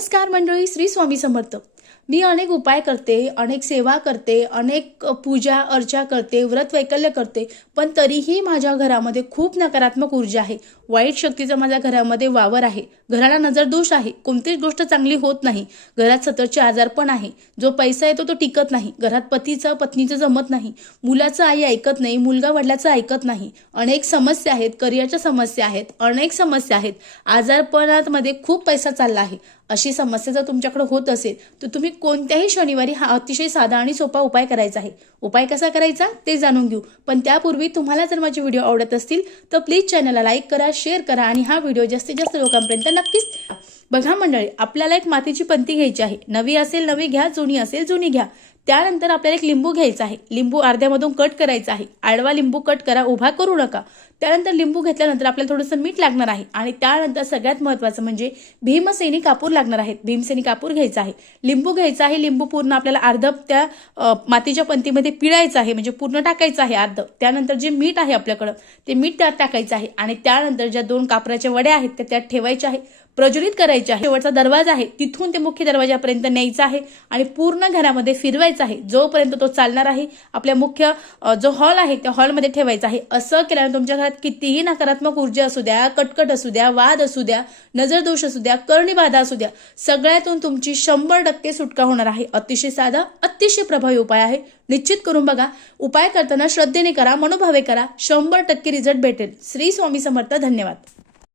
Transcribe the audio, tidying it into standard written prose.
नमस्कार मंडळी, श्री स्वामी समर्थ। मी अनेक उपाय करते, अनेक सेवा करते, अनेक पूजा अर्चा करते, व्रत वैकल्य करते, पण तरीही माझ्या घरामध्ये खूप नकारात्मक ऊर्जा आहे। वाईट शक्तीचा माझ्या घरामध्ये वावर आहे। घराला नजर दोष आहे। कोणतीच गोष्ट चांगली होत नाही। घरात सततचे आजारपण आहे। जो पैसा येतो तो टिकत नाही। घरात पतीचं पत्नीचं जमत नाही। मुलाचं आई ऐकत नाही, मुलगा वडिलाचं ऐकत नाही। अनेक समस्या आहेत, करिअरच्या समस्या आहेत, अनेक समस्या आहेत। आजारपणामध्ये खूप पैसा चालला आहे। अशी समस्या जर तुमच्याकडे होत असेल तर तुम्ही कोणत्याही शनिवारी हा अतिशय साधा आणि सोपा उपाय करायचा आहे। उपाय कसा करायचा ते जाणून घेऊ, पण त्यापूर्वी तुम्हाला जर माझे व्हिडिओ आवडत असतील तर प्लीज चॅनलला लाईक करा, शेअर करा आणि हा व्हिडिओ जास्तीत जास्त लोकांपर्यंत नक्कीच बघा। मंडळी, आपल्याला एक मातीची पंती घ्यायची आहे। नवी असेल नवी घ्या, जुनी असेल जुनी घ्या। त्यानंतर आपल्याला एक लिंबू घ्यायचा आहे। लिंबू अर्ध्यामधून कट करायचा आहे। आडवा लिंबू कट करा, उभा करू नका। त्यानंतर लिंबू घेतल्यानंतर आपल्याला थोडंसं मीठ लागणार आहे आणि त्यानंतर सगळ्यात महत्त्वाचं म्हणजे भीमसेनी कापूर लागणार आहे। भीमसेनी कापूर घ्यायचा आहे, लिंबू घ्यायचा आहे। लिंबू पूर्ण आपल्याला अर्ध त्या मातीच्या पंतीमध्ये पिळायचं आहे, म्हणजे पूर्ण टाकायचं आहे अर्ध। त्यानंतर जे मीठ आहे आपल्याकडे ते मीठ त्यात टाकायचं आहे आणि त्यानंतर ज्या दोन कापराच्या वड्या आहेत त्या त्यात ठेवायच्या आहे, प्रज्वलित करायचे आहे। शेवटचा दरवाजा आहे तिथून ते मुख्य दरवाजापर्यंत न्यायचा आहे आणि पूर्ण घरामध्ये फिरवायचा आहे जोपर्यंत तो चालणार आहे। आपल्या मुख्य जो हॉल आहे त्या हॉलमध्ये ठेवायचा आहे। असं केल्याने तुमच्या घरात कितीही नकारात्मक ऊर्जा असू द्या, कटकट असू द्या, वाद असू द्या, नजर दोष असू द्या, करणी बाधा असू द्या, सगळ्यातून तुमची 100% सुटका होणार आहे। अतिशय साधा, अतिशय प्रभावी उपाय आहे। निश्चित करून बघा। उपाय करताना श्रद्धेने करा, मनोभावे करा, 100% रिझल्ट भेटेल। श्री स्वामी समर्थ। धन्यवाद।